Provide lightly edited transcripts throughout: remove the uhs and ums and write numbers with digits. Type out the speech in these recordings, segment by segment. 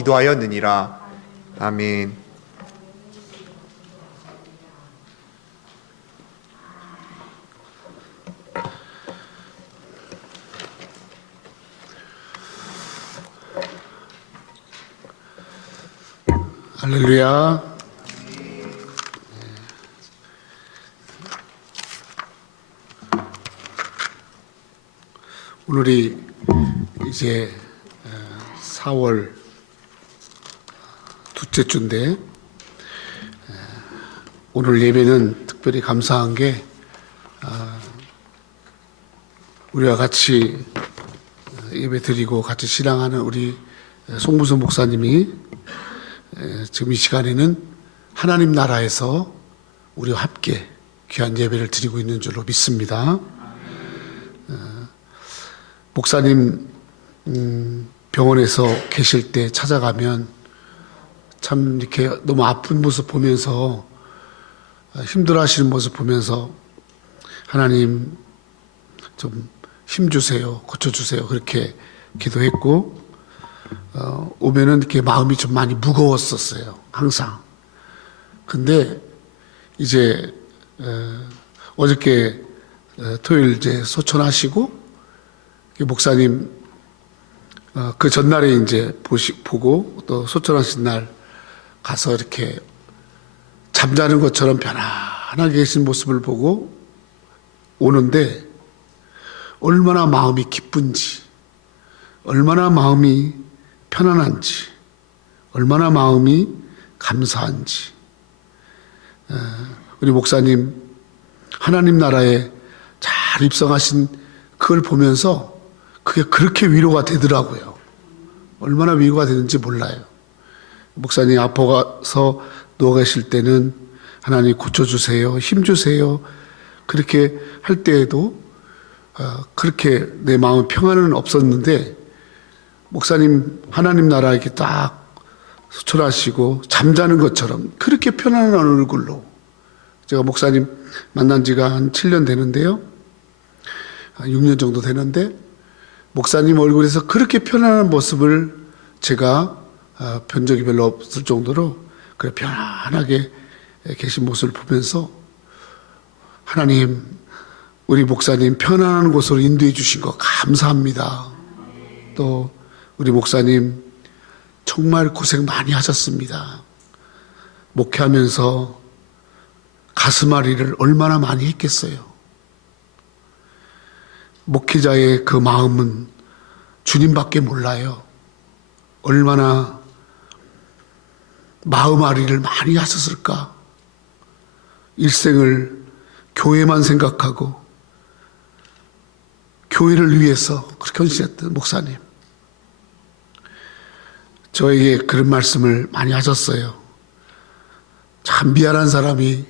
기도하였느니라. 아멘. 할렐루야. 오늘이 이제 4월 둘째 주인데, 오늘 예배는 특별히 감사한 게 우리와 같이 예배 드리고 같이 신앙하는 우리 송무선 목사님이 지금 이 시간에는 하나님 나라에서 우리와 함께 귀한 예배를 드리고 있는 줄로 믿습니다. 목사님 병원에서 계실 때 찾아가면 참 이렇게 너무 아픈 모습 보면서, 힘들어하시는 모습 보면서 하나님 좀 힘주세요, 고쳐주세요, 그렇게 기도했고, 오면은 이렇게 마음이 좀 많이 무거웠었어요, 항상. 근데 이제 어저께 토요일 이제 소천하시고, 목사님 그 전날에 이제 보고 또 소천하신 날 가서 이렇게 잠자는 것처럼 편안하게 계신 모습을 보고 오는데, 얼마나 마음이 기쁜지, 얼마나 마음이 편안한지, 얼마나 마음이 감사한지. 우리 목사님 하나님 나라에 잘 입성하신 그걸 보면서 그게 그렇게 위로가 되더라고요. 얼마나 위로가 되는지 몰라요. 목사님 아파서 누워 계실 때는 하나님 고쳐주세요, 힘주세요, 그렇게 할 때에도 그렇게 내 마음 평안은 없었는데, 목사님 하나님 나라 이렇게 딱 소천하시고 잠자는 것처럼 그렇게 편안한 얼굴로, 제가 목사님 만난 지가 한 7년 되는데요, 6년 정도 되는데, 목사님 얼굴에서 그렇게 편안한 모습을 제가 본 적이 별로 없을 정도로 그래 편안하게 계신 모습을 보면서, 하나님 우리 목사님 편안한 곳으로 인도해 주신 거 감사합니다. 또 우리 목사님 정말 고생 많이 하셨습니다. 목회하면서 가슴앓이를 얼마나 많이 했겠어요. 목회자의 그 마음은 주님밖에 몰라요. 얼마나 마음앓이를 많이 하셨을까. 일생을 교회만 생각하고 교회를 위해서 그렇게 헌신했던 목사님, 저에게 그런 말씀을 많이 하셨어요. 참 미안한 사람이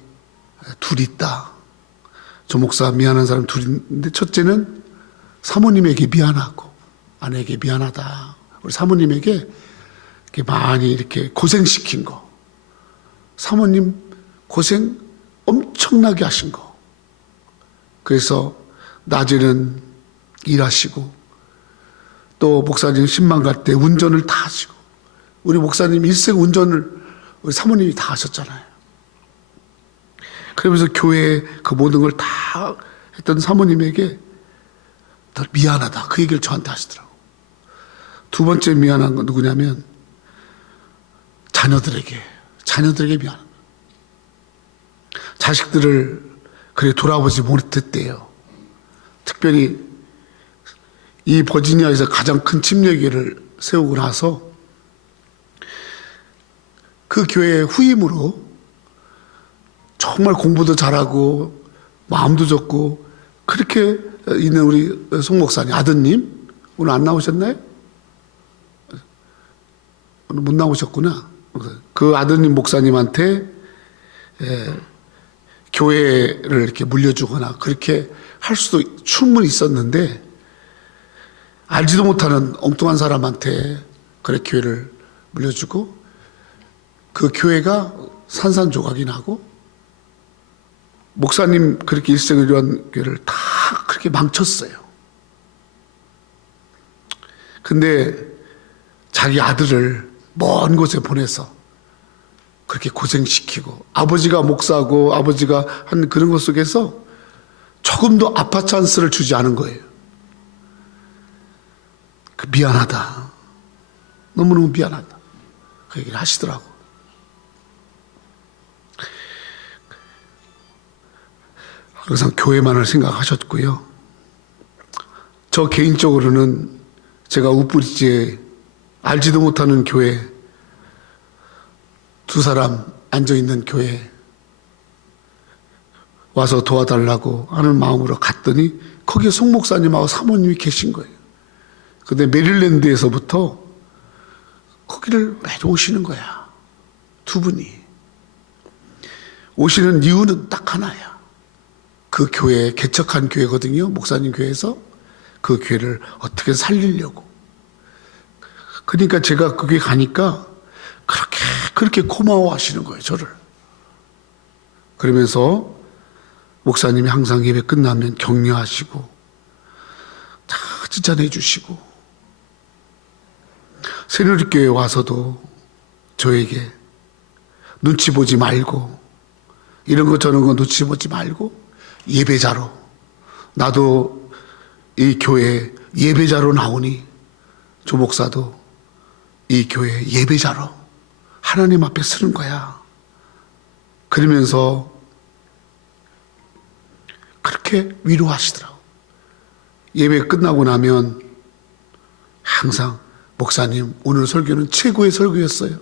둘 있다. 조 목사 미안한 사람 둘 있는데, 첫째는 사모님에게 미안하고 아내에게 미안하다. 우리 사모님에게 이렇게 많이 이렇게 고생시킨 거, 사모님 고생 엄청나게 하신 거. 그래서 낮에는 일하시고, 또 목사님 신방 갈 때 운전을 다 하시고, 우리 목사님 일생 운전을 우리 사모님이 다 하셨잖아요. 그러면서 교회에 그 모든 걸 다 했던 사모님에게 더 미안하다, 그 얘기를 저한테 하시더라고요. 두 번째 미안한 건 누구냐면 자녀들에게 미안합니다. 자식들을 그래 돌아보지 못했대요. 특별히 이 버지니아에서 가장 큰 침례교회를 세우고 나서 그 교회의 후임으로 정말 공부도 잘하고 마음도 좋고 그렇게 있는 우리 송 목사님 아드님, 오늘 안 나오셨나요? 오늘 못 나오셨구나. 그 아드님 목사님한테 교회를 이렇게 물려주거나 그렇게 할 수도 충분히 있었는데, 알지도 못하는 엉뚱한 사람한테 그래 교회를 물려주고, 그 교회가 산산조각이 나고, 목사님 그렇게 일생을 이루한 교회를 다 그렇게 망쳤어요. 근데 자기 아들을 먼 곳에 보내서 그렇게 고생시키고, 아버지가 목사고 아버지가 한 그런 것 속에서 조금도 아파 찬스를 주지 않은 거예요. 미안하다, 너무너무 미안하다, 그 얘기를 하시더라고. 항상 교회만을 생각하셨고요. 저 개인적으로는 제가 우뿌리지에 알지도 못하는 교회, 두 사람 앉아있는 교회에 와서 도와달라고 하는 마음으로 갔더니 거기에 송 목사님하고 사모님이 계신 거예요. 근데 메릴랜드에서부터 거기를 매주 오시는 거야. 두 분이 오시는 이유는 딱 하나야. 그 교회, 개척한 교회거든요. 목사님 교회에서 그 교회를 어떻게 살리려고. 그러니까 제가 거기 가니까 그렇게 고마워하시는 거예요, 저를. 그러면서 목사님이 항상 예배 끝나면 격려하시고 다 칭찬해 주시고, 새누리교회 와서도 저에게 눈치 보지 말고, 이런 거 저런 거 눈치 보지 말고 예배자로, 나도 이 교회 예배자로 나오니 조 목사도 이 교회 예배자로 하나님 앞에 서는 거야. 그러면서 그렇게 위로하시더라고. 예배 끝나고 나면 항상 목사님, 오늘 설교는 최고의 설교였어요.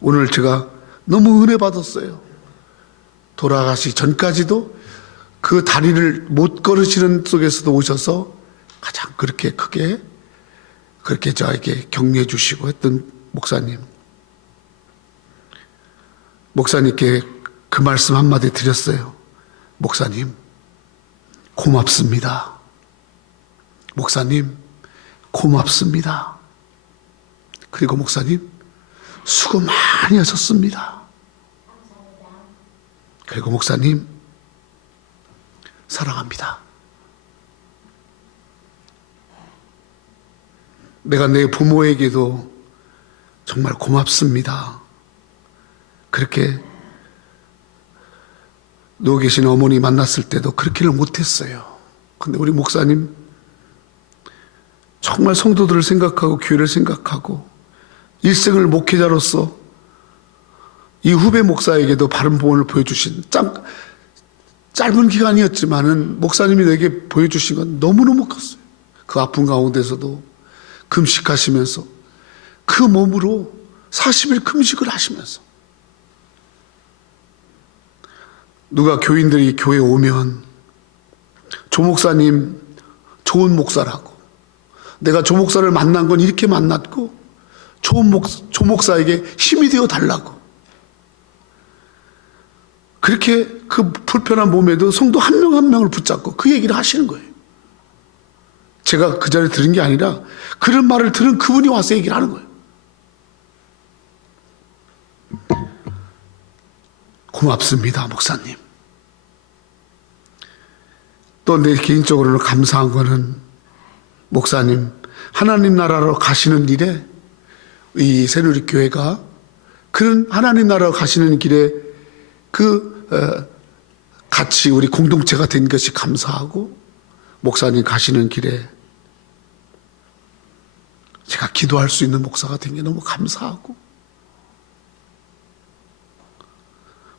오늘 제가 너무 은혜 받았어요. 돌아가시 전까지도 그 다리를 못 걸으시는 속에서도 오셔서 가장 그렇게 크게 그렇게 저에게 격려해 주시고 했던 목사님. 목사님께 그 말씀 한마디 드렸어요. 목사님, 고맙습니다. 목사님, 고맙습니다. 그리고 목사님, 수고 많이 하셨습니다. 그리고 목사님, 사랑합니다. 내가 내 부모에게도 정말 고맙습니다. 그렇게 누워 계신 어머니 만났을 때도 그렇게를 못했어요. 근데 우리 목사님 정말 성도들을 생각하고 교회를 생각하고 일생을 목회자로서 이 후배 목사에게도 바른 보험을 보여주신, 짧은 기간이었지만은 목사님이 내게 보여주신 건 너무너무 컸어요. 그 아픈 가운데서도 금식하시면서 그 몸으로 40일 금식을 하시면서, 누가 교인들이 교회에 오면 조 목사님 좋은 목사라고, 내가 조 목사를 만난 건 이렇게 만났고 조 목사에게 힘이 되어 달라고, 그렇게 그 불편한 몸에도 성도 한 명 한 명을 붙잡고 그 얘기를 하시는 거예요. 제가 그 자리에 들은 게 아니라 그런 말을 들은 그분이 와서 얘기를 하는 거예요. 고맙습니다, 목사님. 또 내 개인적으로는 감사한 거는 목사님 하나님 나라로 가시는 길에 이 새누리교회가 그런 하나님 나라로 가시는 길에 같이 우리 공동체가 된 것이 감사하고, 목사님 가시는 길에 제가 기도할 수 있는 목사가 된 게 너무 감사하고,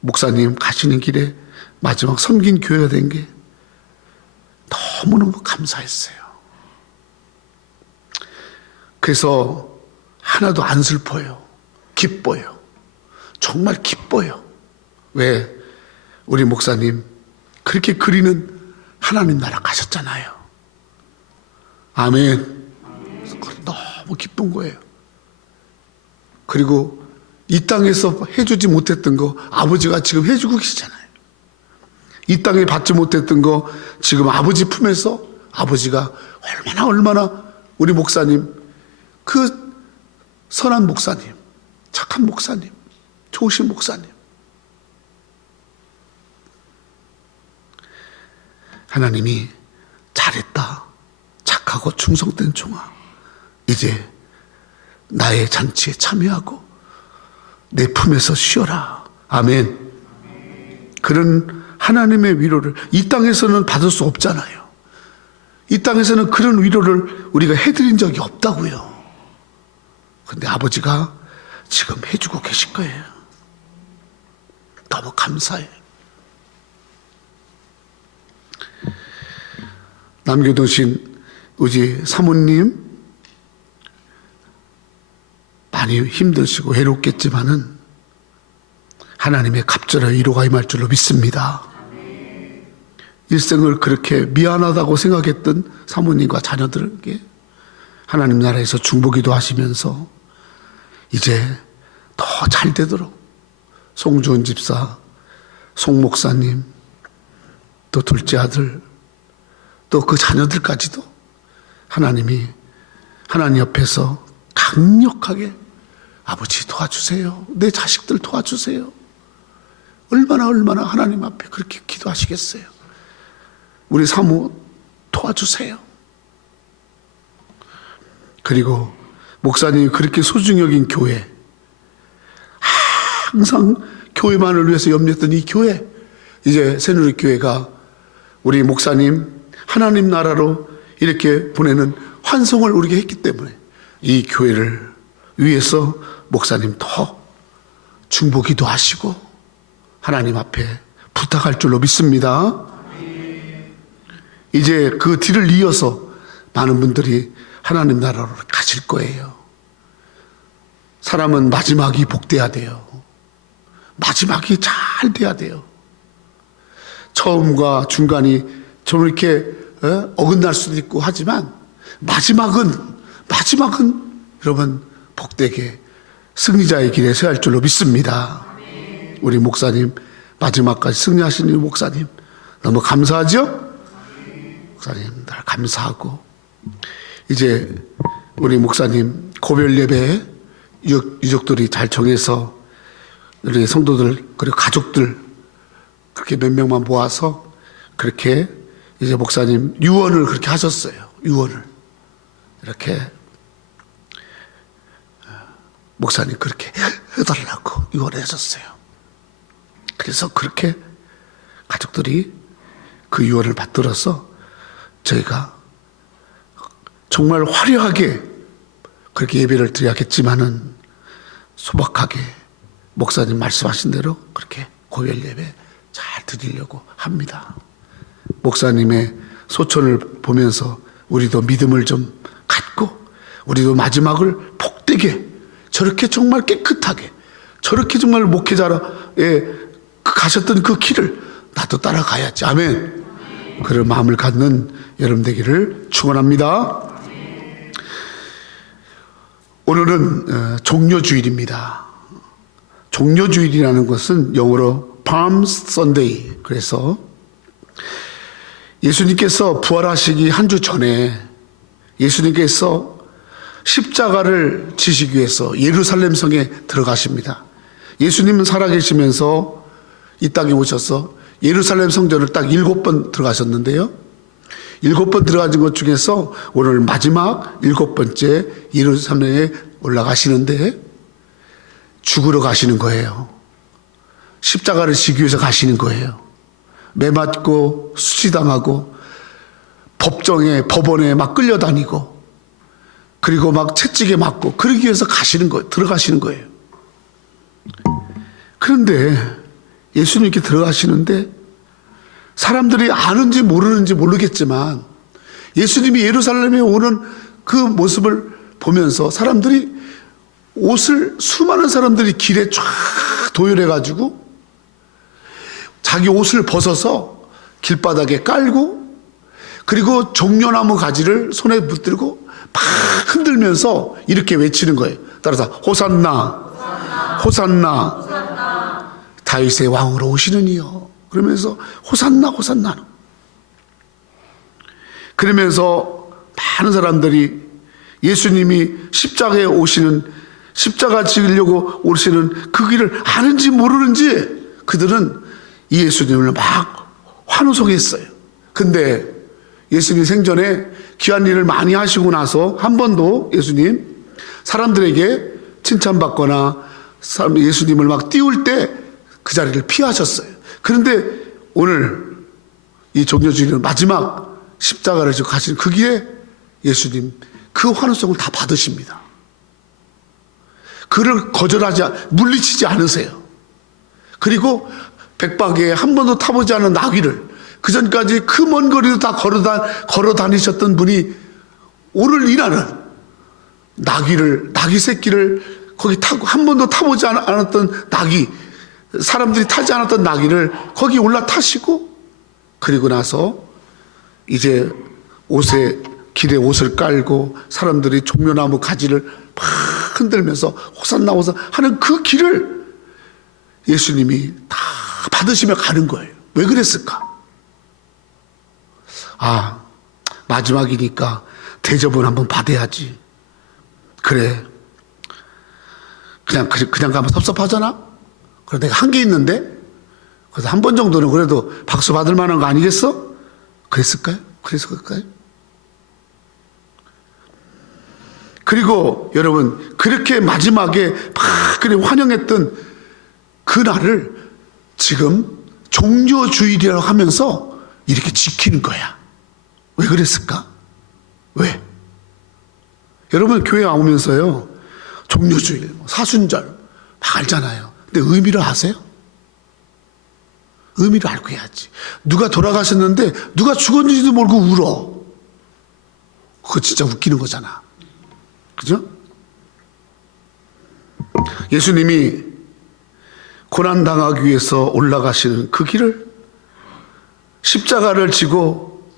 목사님 가시는 길에 마지막 섬긴 교회가 된 게 너무너무 감사했어요. 그래서 하나도 안 슬퍼요. 기뻐요. 정말 기뻐요. 왜? 우리 목사님 그렇게 그리는 하나님 나라 가셨잖아요. 아멘. 너무 기쁜 거예요. 그리고 이 땅에서 해주지 못했던 거 아버지가 지금 해주고 계시잖아요. 이 땅에 받지 못했던 거 지금 아버지 품에서 아버지가 얼마나 우리 목사님, 그 선한 목사님, 착한 목사님, 좋으신 목사님, 하나님이 잘했다, 착하고 충성된 종아, 이제 나의 잔치에 참여하고 내 품에서 쉬어라. 아멘. 그런 하나님의 위로를 이 땅에서는 받을 수 없잖아요. 이 땅에서는 그런 위로를 우리가 해드린 적이 없다고요. 근데 아버지가 지금 해주고 계실 거예요. 너무 감사해요. 남겨두신 우리 사모님 많이 힘드시고 외롭겠지만은 하나님의 갑절의 위로가 임할 줄로 믿습니다. 일생을 그렇게 미안하다고 생각했던 사모님과 자녀들에게 하나님 나라에서 중보기도 하시면서 이제 더 잘 되도록 송주은 집사, 송 목사님, 또 둘째 아들, 또 그 자녀들까지도 하나님이 하나님 옆에서 강력하게 아버지 도와주세요. 내 자식들 도와주세요. 얼마나 하나님 앞에 그렇게 기도하시겠어요. 우리 사모 도와주세요. 그리고 목사님이 그렇게 소중히 여긴 교회, 항상 교회만을 위해서 염려했던 이 교회, 이제 새누리교회가 우리 목사님 하나님 나라로 이렇게 보내는 환송을 우리가 했기 때문에 이 교회를 위해서 목사님 더 중보기도 하시고 하나님 앞에 부탁할 줄로 믿습니다. 이제 그 뒤를 이어서 많은 분들이 하나님 나라로 가실 거예요. 사람은 마지막이 복돼야 돼요. 마지막이 잘 돼야 돼요. 처음과 중간이 좀 이렇게 어긋날 수도 있고 하지만 마지막은 여러분 복되게 승리자의 길에 서할 줄로 믿습니다. 우리 목사님 마지막까지 승리하신 우리 목사님 너무 감사하죠? 목사님 날 감사하고 이제 우리 목사님 고별 예배 유족들이 잘 정해서 우리 성도들 그리고 가족들 그렇게 몇 명만 모아서 그렇게 이제 목사님 유언을 그렇게 하셨어요. 유언을 이렇게 목사님 그렇게 해달라고 유언을 하셨어요. 그래서 그렇게 가족들이 그 유언을 받들어서 저희가 정말 화려하게 그렇게 예배를 드려야겠지만은 소박하게 목사님 말씀하신 대로 그렇게 고별 예배 잘 드리려고 합니다. 목사님의 소천을 보면서 우리도 믿음을 좀 갖고 우리도 마지막을 복되게 저렇게 정말 깨끗하게 저렇게 정말 목회자에 가셨던 그 길을 나도 따라가야지. 아멘. 그런 마음을 갖는 여러분 되기를 축원합니다. 오늘은 종료주일입니다. 종료주일이라는 것은 영어로 Palm Sunday. 그래서 예수님께서 부활하시기 한 주 전에 예수님께서 십자가를 지시기 위해서 예루살렘 성에 들어가십니다. 예수님은 살아계시면서 이 땅에 오셔서 예루살렘 성전을 딱 7번 들어가셨는데요. 7번 들어가신 것 중에서 오늘 마지막 7번째 예루살렘에 올라가시는데 죽으러 가시는 거예요. 십자가를 지기 위해서 가시는 거예요. 매 맞고 수치당하고 법원에 막 끌려다니고 그리고 막 채찍에 맞고 그러기 위해서 가시는 거예요. 들어가시는 거예요. 그런데 예수님 이렇게 들어가시는데 사람들이 아는지 모르는지 모르겠지만 예수님이 예루살렘에 오는 그 모습을 보면서 사람들이 수많은 사람들이 길에 쫙 도열해가지고 자기 옷을 벗어서 길바닥에 깔고 그리고 종려나무 가지를 손에 붙들고 막 흔들면서 이렇게 외치는 거예요. 따라서 호산나, 호산나, 다윗의 왕으로 오시는 이여. 그러면서 호산나, 호산나. 그러면서 많은 사람들이 예수님이 십자가에 오시는 십자가 지으려고 오시는 그 길을 아는지 모르는지 그들은 이 예수님을 막 환호성했어요. 근데 예수님 생전에 귀한 일을 많이 하시고 나서 한 번도 예수님 사람들에게 칭찬받거나 예수님을 막 띄울 때 그 자리를 피하셨어요. 그런데 오늘 이 종려주일은 마지막 십자가를 지고 가시는 그 길에 예수님 그 환호성을 다 받으십니다. 그를 물리치지 않으세요. 그리고 백박에 한 번도 타보지 않은 나귀를, 그 전까지 그 먼 거리도 다 걸어 다니셨던 분이 오늘 일하는 나귀 새끼를 거기 타고 한 번도 타보지 않았던 나귀, 사람들이 타지 않았던 나귀를 거기 올라타시고, 그리고 나서 이제 길에 옷을 깔고 사람들이 종려나무 가지를 막 흔들면서 호산나 호산나 하는 그 길을 예수님이 다 받으시며 가는 거예요. 왜 그랬을까? 마지막이니까 대접은 한번 받아야지. 그래. 그냥 가면 섭섭하잖아? 그래, 내가 한 게 있는데? 그래서 한 번 정도는 그래도 박수 받을 만한 거 아니겠어? 그랬을까요? 그리고 여러분, 그렇게 마지막에 막 그래 환영했던 그 날을 지금 종려주일이라고 하면서 이렇게 지키는 거야. 왜 그랬을까? 왜? 여러분, 교회 오면서요, 종려주일, 사순절 막 알잖아요. 근데 의미를 아세요? 의미를 알고 해야지. 누가 돌아가셨는데 누가 죽었는지도 모르고 울어. 그거 진짜 웃기는 거잖아. 그죠? 예수님이 고난당하기 위해서 올라가시는 그 길을, 십자가를 지고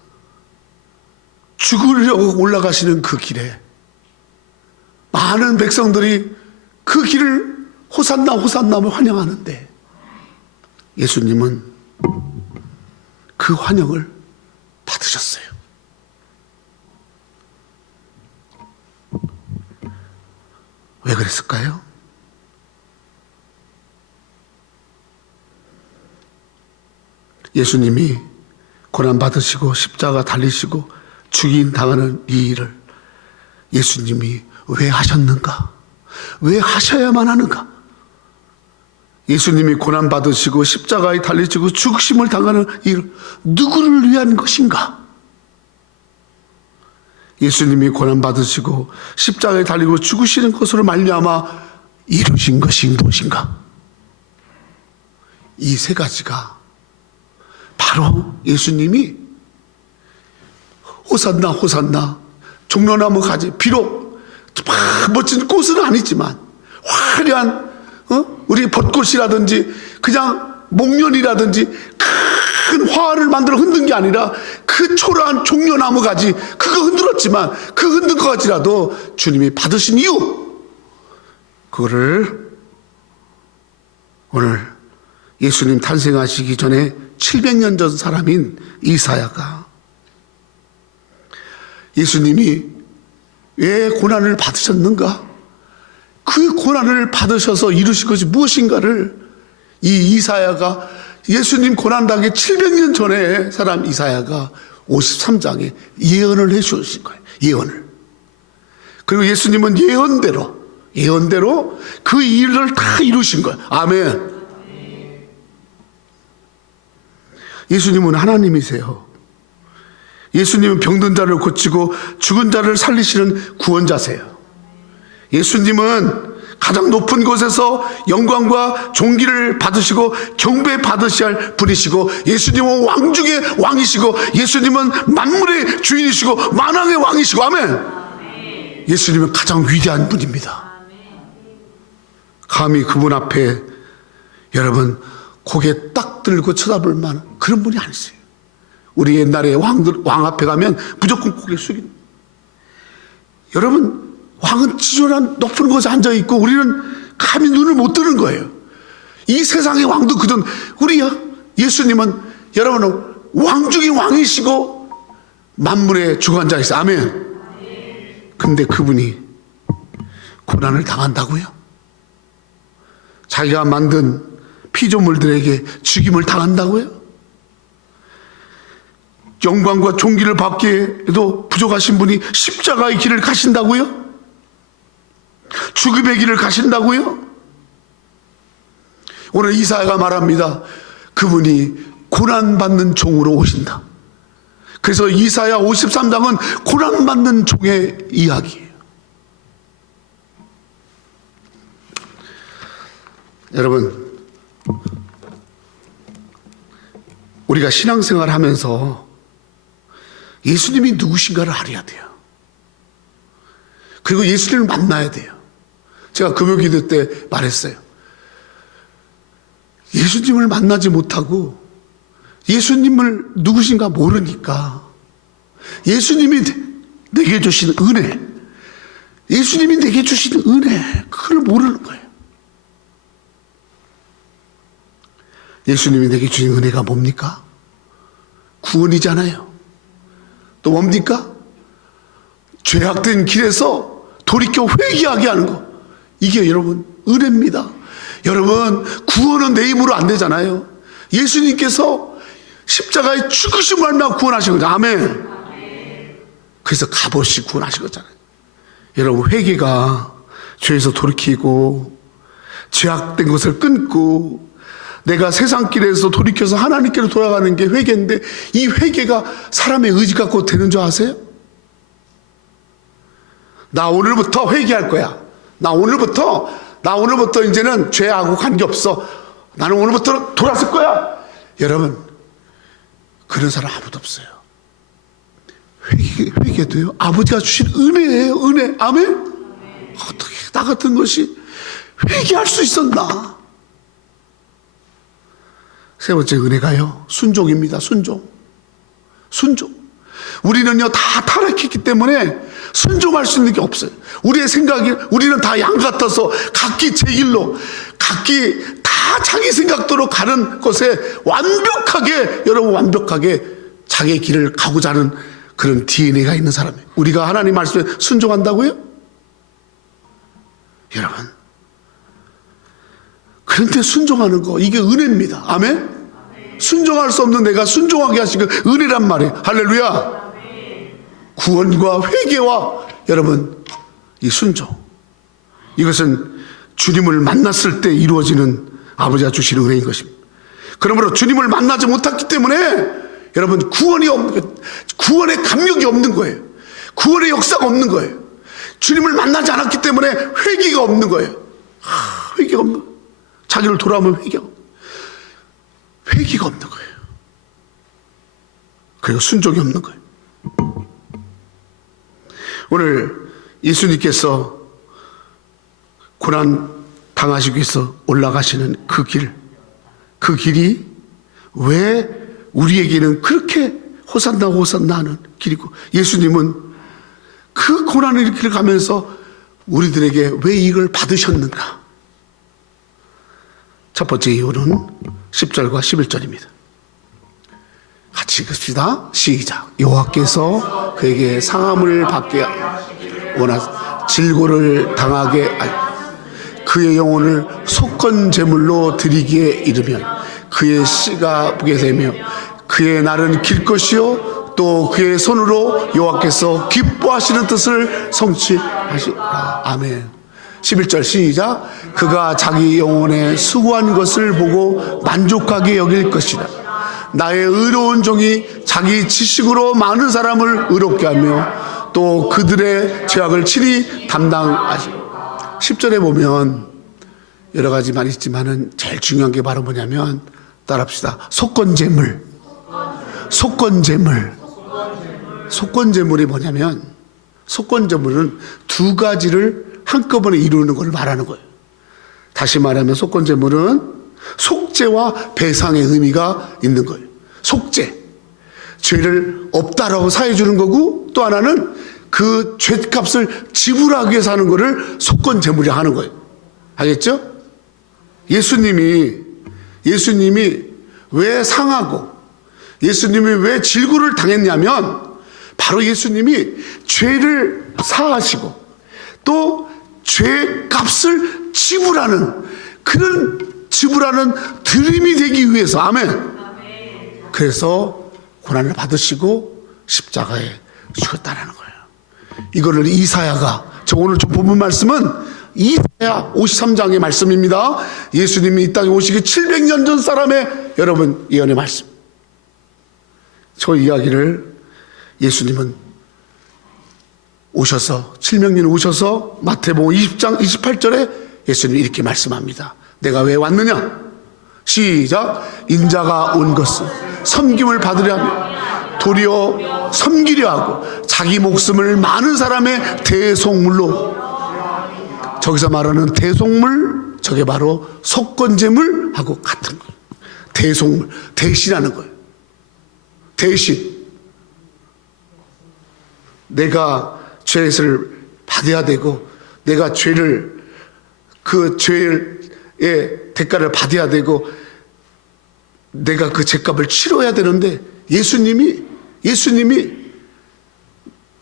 죽으려고 올라가시는 그 길에 많은 백성들이 그 길을 호산나 호산나며 환영하는데, 예수님은 그 환영을 받으셨어요. 왜 그랬을까요? 예수님이 고난받으시고 십자가 달리시고 죽임 당하는 이 일을 예수님이 왜 하셨는가? 왜 하셔야만 하는가? 예수님이 고난받으시고 십자가에 달리시고 죽으심을 당하는 일, 누구를 위한 것인가? 예수님이 고난받으시고 십자가에 달리고 죽으시는 것으로 말미암아 이루신 것이 무엇인가? 이 세 가지가 바로 예수님이 호산나 호산나 종려나무 가지, 비록 멋진 꽃은 아니지만 화려한 우리 벚꽃이라든지 그냥 목련이라든지 큰 화를 만들어 흔든 게 아니라 그 초라한 종려나무 가지, 그거 흔들었지만 그 흔든 것 가지라도 주님이 받으신 이유, 그거를 오늘 예수님 탄생하시기 전에 700년 전 사람인 이사야가 예수님이 왜 고난을 받으셨는가, 그 고난을 받으셔서 이루신 것이 무엇인가를 이 이사야가, 예수님 고난당하기 700년 전에 사람 이사야가 53장에 예언을 해 주신 거예요. 예언을. 그리고 예수님은 예언대로 그 일을 다 이루신 거예요. 아멘. 예수님은 하나님이세요. 예수님은 병든 자를 고치고 죽은 자를 살리시는 구원자세요. 예수님은 가장 높은 곳에서 영광과 존귀를 받으시고 경배 받으셔야 할 분이시고, 예수님은 왕 중에 왕이시고, 예수님은 만물의 주인이시고 만왕의 왕이시고, 아멘. 예수님은 가장 위대한 분입니다. 감히 그분 앞에 여러분 고개 딱 들고 쳐다볼 만한 그런 분이 아니세요. 우리 옛날에 왕 앞에 가면 무조건 고개 숙이는. 여러분, 왕은 지존한 높은 곳에 앉아있고 우리는 감히 눈을 못 뜨는 거예요. 이 세상의 왕도 그전, 우리 예수님은 여러분은 왕 중에 왕이시고 만물의 주관자이세요. 아멘. 근데 그분이 고난을 당한다고요? 자기가 만든 피조물들에게 죽임을 당한다고요? 영광과 존귀를 받기에도 부족하신 분이 십자가의 길을 가신다고요? 죽음의 길을 가신다고요? 오늘 이사야가 말합니다. 그분이 고난받는 종으로 오신다. 그래서 이사야 53장은 고난받는 종의 이야기예요. 여러분, 우리가 신앙생활 하면서 예수님이 누구신가를 알아야 돼요. 그리고 예수님을 만나야 돼요. 제가 금요기도 때 말했어요. 예수님을 만나지 못하고 예수님을 누구신가 모르니까 예수님이 내게 주신 은혜, 예수님이 내게 주신 은혜, 그걸 모르는 거예요. 예수님이 내게 주신 은혜가 뭡니까? 구원이잖아요. 또 뭡니까? 죄악된 길에서 돌이켜 회개하게 하는 거. 이게 여러분 은혜입니다. 여러분, 구원은 내 힘으로 안 되잖아요. 예수님께서 십자가에 죽으신 말며 구원하신 거죠. 아멘. 그래서 값없이 구원하신 거잖아요. 여러분, 회개가 죄에서 돌이키고 죄악된 것을 끊고 내가 세상 길에서 돌이켜서 하나님께로 돌아가는 게 회개인데, 이 회개가 사람의 의지 갖고 되는 줄 아세요? 나 오늘부터 회개할 거야. 나 오늘부터 이제는 죄하고 관계없어. 나는 오늘부터 돌아설 거야. 여러분, 그런 사람 아무도 없어요. 회개도요, 아버지가 주신 은혜예요. 은혜. 아멘? 어떻게 나 같은 것이 회개할 수 있었나? 세 번째 은혜가요, 순종입니다. 순종. 우리는요, 다 타락했기 때문에 순종할 수 있는 게 없어요. 우리의 생각이, 우리는 다 양 같아서 각기 제 길로, 각기 다 자기 생각대로 가는 것에 완벽하게 자기의 길을 가고자 하는 그런 DNA가 있는 사람이에요. 우리가 하나님 말씀에 순종한다고요? 여러분, 그런데 순종하는 거, 이게 은혜입니다. 아멘? 순종할 수 없는 내가 순종하게 하신 그 은혜란 말이에요. 할렐루야. 구원과 회개와 여러분, 이 순종, 이것은 주님을 만났을 때 이루어지는 아버지가 주신 은혜인 것입니다. 그러므로 주님을 만나지 못했기 때문에 여러분, 구원의 감격이 없는 거예요. 구원의 역사가 없는 거예요. 주님을 만나지 않았기 때문에 회개가 없는 거예요. 회개가 없는 거예요. 자기를 돌아보면 회개가 없는 거예요. 그리고 순종이 없는 거예요. 오늘 예수님께서 고난 당하시기 위해서 올라가시는 그 길이 왜 우리에게는 그렇게 호산나 하는 길이고, 예수님은 그 고난의 길을 가면서 우리들에게 왜 이걸 받으셨는가? 첫 번째 이유는 10절과 11절입니다. 같이 읽읍시다. 시작. 여호와께서 그에게 상함을 받게 원하사 질고를 당하게 그의 영혼을 속건 제물로 드리기에 이르면 그의 씨가 보게 되며 그의 날은 길 것이요 또 그의 손으로 여호와께서 기뻐하시는 뜻을 성취하시라. 아멘. 11절 시작. 그가 자기 영혼에 수고한 것을 보고 만족하게 여길 것이라. 나의 의로운 종이 자기 지식으로 많은 사람을 의롭게 하며 또 그들의 죄악을 친히 담당하시라. 10절에 보면 여러 가지 말이 있지만은 제일 중요한 게 바로 뭐냐면, 따라합시다. 속건제물. 속건제물이 뭐냐면, 속건제물은 두 가지를 한꺼번에 이루는 걸 말하는 거예요. 다시 말하면 속건제물은 속죄와 배상의 의미가 있는 거예요. 속죄, 죄를 없다라고 사해 주는 거고, 또 하나는 그 죄값을 지불하기 위해서 하는 거를 속건제물이라 하는 거예요. 알겠죠? 예수님이 왜 상하고 예수님이 왜 질고를 당했냐면, 바로 예수님이 죄를 사하시고 또 죄값을 지불하는 드림이 되기 위해서. 아멘. 그래서 고난을 받으시고 십자가에 죽었다라는 거예요. 이거를 이사야가, 저 오늘 좀 본문 말씀은 이사야 53장의 말씀입니다. 예수님이 이 땅에 오시기 700년 전 사람의 여러분 예언의 말씀. 저 이야기를 예수님은 오셔서 700년 오셔서 마태복음 20장 28절에 예수님이 이렇게 말씀합니다. 내가 왜 왔느냐? 시작. 인자가 온 것은 섬김을 받으려 하며 도리어 섬기려 하고 자기 목숨을 많은 사람의 대속물로. 저기서 말하는 대속물, 저게 바로 속건제물하고 같은 거예요. 대속물, 대신하는 거예요. 대신 내가 죄를 받아야 되고, 내가 죄를, 그 죄의 대가를 받아야 되고, 내가 그 죄값을 치러야 되는데, 예수님이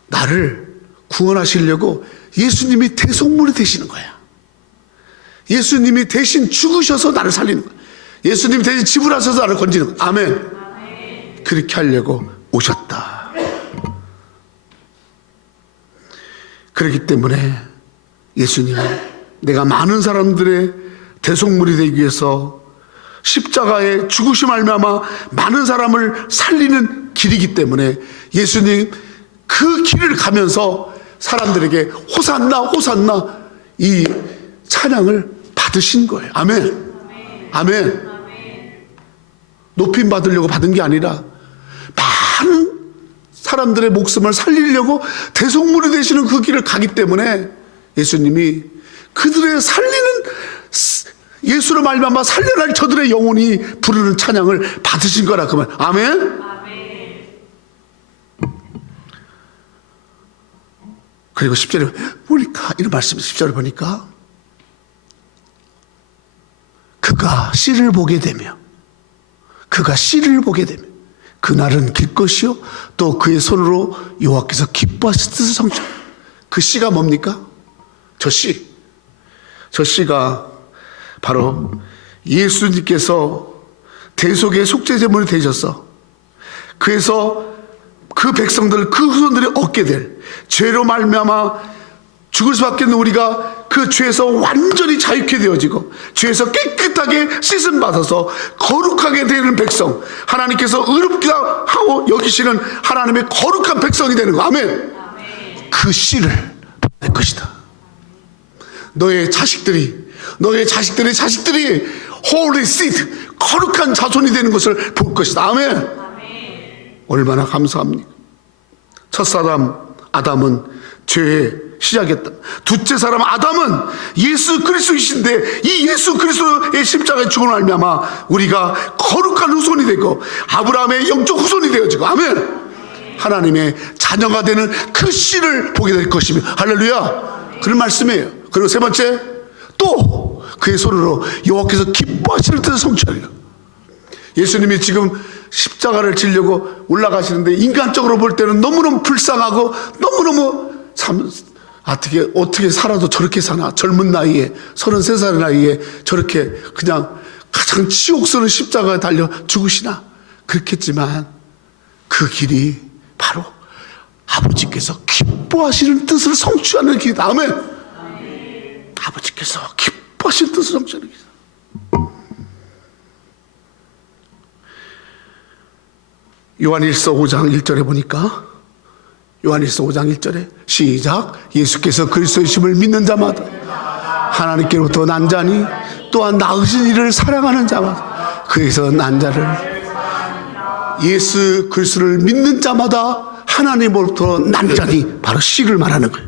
나를 구원하시려고 예수님이 대속물이 되시는 거야. 예수님이 대신 죽으셔서 나를 살리는 거야. 예수님이 대신 지불하셔서 나를 건지는 거야. 아멘. 그렇게 하려고 오셨다. 그렇기 때문에 예수님은 내가 많은 사람들의 대속물이 되기 위해서 십자가에 죽으심 말미암아 많은 사람을 살리는 길이기 때문에 예수님 그 길을 가면서 사람들에게 호산나 호산나 이 찬양을 받으신 거예요. 아멘. 아멘. 높임 받으려고 받은 게 아니라 많은 사람들의 목숨을 살리려고 대속물이 되시는 그 길을 가기 때문에 예수님이 그들의 살리는 예수로 말미암아 살려날 저들의 영혼이 부르는 찬양을 받으신 거라 그 말. 아멘. 그리고 10절에 보니까 이런 말씀 10절을 보니까 그가 씨를 보게 되며 그날은 길 것이요 또 그의 손으로 여호와께서 기뻐하실 뜻을 성취. 그 씨가 뭡니까? 저 씨가 바로 예수님께서 대속의 속죄제물이 되셔서 그래서 그 백성들, 그 후손들이 얻게 될 죄로 말미암아 죽을 수밖에 없는 우리가 그 죄에서 완전히 자유케 되어지고 죄에서 깨끗하게 씻음 받아서 거룩하게 되는 백성, 하나님께서 의롭게 하고 여기시는 하나님의 거룩한 백성이 되는 거. 아멘. 그 씨를 받을 것이다. 너의 자식들이 holy seed, 거룩한 자손이 되는 것을 볼 것이다. 아멘. 얼마나 감사합니까? 첫사람 아담은 죄의 시작이었다. 둘째 사람 아담은 예수 그리스도이신데 이 예수 그리스도의 십자가의 죽음을 알미암아 우리가 거룩한 후손이 되고 아브라함의 영적 후손이 되어지고 아멘. 하나님의 자녀가 되는 그 씨를 보게 될 것이며 할렐루야. 그런 말씀이에요. 그리고 세 번째, 또 그의 손으로 여호와께서 기뻐하시는 뜻을 성취하리라. 예수님이 지금 십자가를 지려고 올라가시는데 인간적으로 볼 때는 너무너무 불쌍하고 너무너무 참 어떻게 살아도 저렇게 사나. 젊은 나이에 33살의 나이에 저렇게 그냥 가장 치욕스러운 십자가에 달려 죽으시나. 그렇겠지만 그 길이 바로 아버지께서 기뻐하시는 뜻을 성취하는 길이다. 아멘. 아버지께서 기뻐하시는 뜻을 성취하는 길이다. 요한일서 5장 1절에 보니까 요한일서 5장 1절에 시작. 예수께서 그리스도이심을 믿는 자마다 하나님께로부터 난 자니 또한 낳으신 이를 사랑하는 자마다 그에서 난 자를. 예수 그리스도를 믿는 자마다 하나님으로부터 난 자니 바로 씨를 말하는 거예요.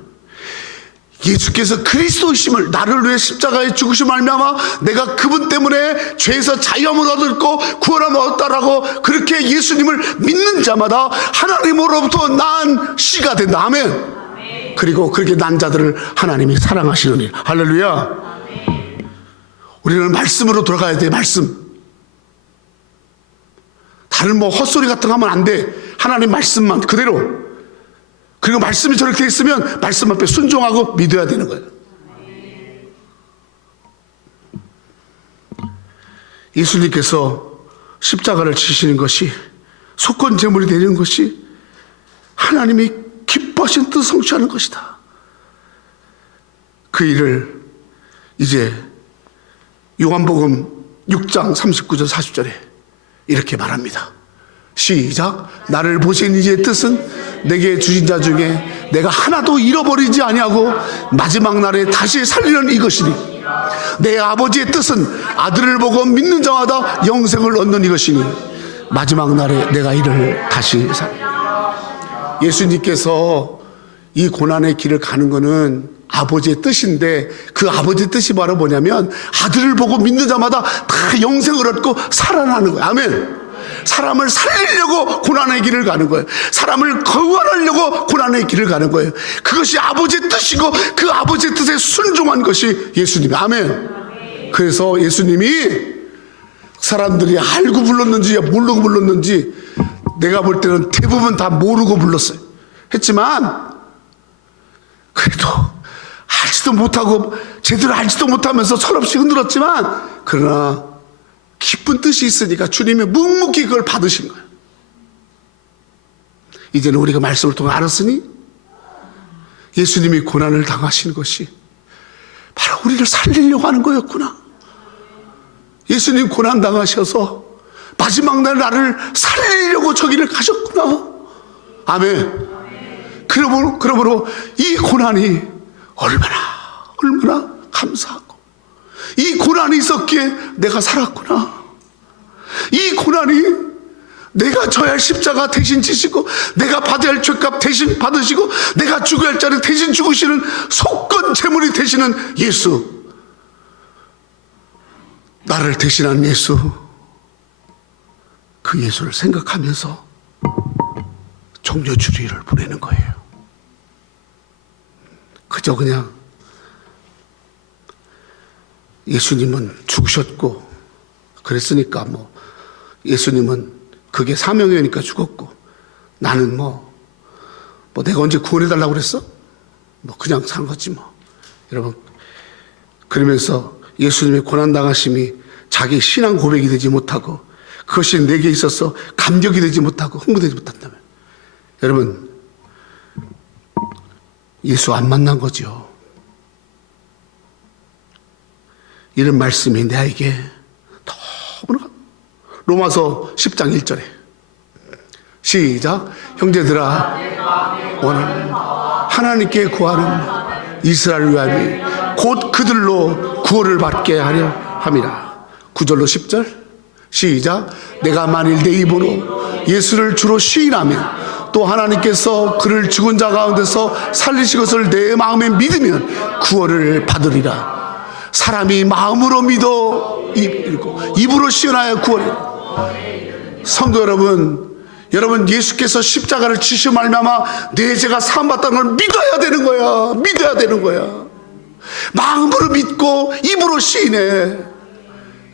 예수께서 그리스도이심을 나를 위해 십자가에 죽으심을 알미암아 내가 그분 때문에 죄에서 자유함을 얻었고 구원함을 얻었다라고 그렇게 예수님을 믿는 자마다 하나님으로부터 난 씨가 된다. 아멘. 그리고 그렇게 난 자들을 하나님이 사랑하시느니 할렐루야. 우리는 말씀으로 돌아가야 돼. 말씀. 다른 뭐 헛소리 같은 거 하면 안 돼. 하나님 말씀만 그대로. 그리고 말씀이 저렇게 있으면 말씀 앞에 순종하고 믿어야 되는 거예요. 예수님께서 십자가를 지시는 것이 속건 제물이 되는 것이 하나님이 기뻐하신 뜻을 성취하는 것이다. 그 일을 이제 요한복음 6장 39절 40절에 이렇게 말합니다. 시작. 나를 보신 이의 뜻은 내게 주신 자 중에 내가 하나도 잃어버리지 아니하고 마지막 날에 다시 살리는 이것이니 내 아버지의 뜻은 아들을 보고 믿는 자마다 영생을 얻는 이것이니 마지막 날에 내가 이를 다시 예수님께서 이 고난의 길을 가는 거는 아버지의 뜻인데, 그 아버지의 뜻이 바로 뭐냐면 아들을 보고 믿는 자마다 다 영생을 얻고 살아나는 거예요. 아멘. 사람을 살리려고 고난의 길을 가는 거예요. 사람을 구원하려고 고난의 길을 가는 거예요. 그것이 아버지의 뜻이고 그 아버지의 뜻에 순종한 것이 예수님. 아멘. 그래서 예수님이 사람들이 알고 불렀는지 모르고 불렀는지 내가 볼 때는 대부분 다 모르고 불렀어요. 했지만 그래도 알지도 못하고 제대로 알지도 못하면서 철없이 흔들었지만, 그러나 깊은 뜻이 있으니까 주님이 묵묵히 그걸 받으신 거예요. 이제는 우리가 말씀을 통해 알았으니 예수님이 고난을 당하신 것이 바로 우리를 살리려고 하는 거였구나. 예수님 고난 당하셔서 마지막 날 나를 살리려고 저기를 가셨구나. 아멘. 그러므로 이 고난이 얼마나 감사하고, 이 고난이 있었기에 내가 살았구나. 이 고난이 내가 져야 할 십자가 대신 지시고, 내가 받아야 할 죄값 대신 받으시고, 내가 죽어야 할 자를 대신 죽으시는 속건 제물이 되시는 예수, 나를 대신한 예수, 그 예수를 생각하면서 종려주리를 보내는 거예요. 그저 그냥 예수님은 죽으셨고 그랬으니까 뭐 예수님은 그게 사명이니까 죽었고 나는 뭐 내가 언제 구원해달라고 그랬어? 뭐 그냥 산 거지 뭐. 여러분, 그러면서 예수님의 고난당하심이 자기 신앙 고백이 되지 못하고 그것이 내게 있어서 감격이 되지 못하고 흥분되지 못한다면, 여러분, 예수 안 만난 거죠. 이런 말씀이 나에게 너무나, 로마서 10장 1절에 시작. 형제들아, 원하는 하나님께 구하는 이스라엘 위함이 곧 그들로 구원을 받게 하려 함이라. 9절로 10절 시작. 내가 만일 내 입으로 예수를 주로 시인하면 또 하나님께서 그를 죽은 자 가운데서 살리신 것을 내 마음에 믿으면 구원을 받으리라. 사람이 마음으로 믿어 입으로 시인하여 구원을. 성도 여러분, 예수께서 십자가를 지시고 말미암아 내 죄가 사함받다는 걸 믿어야 되는 거야. 믿어야 되는 거야. 마음으로 믿고 입으로 시인해.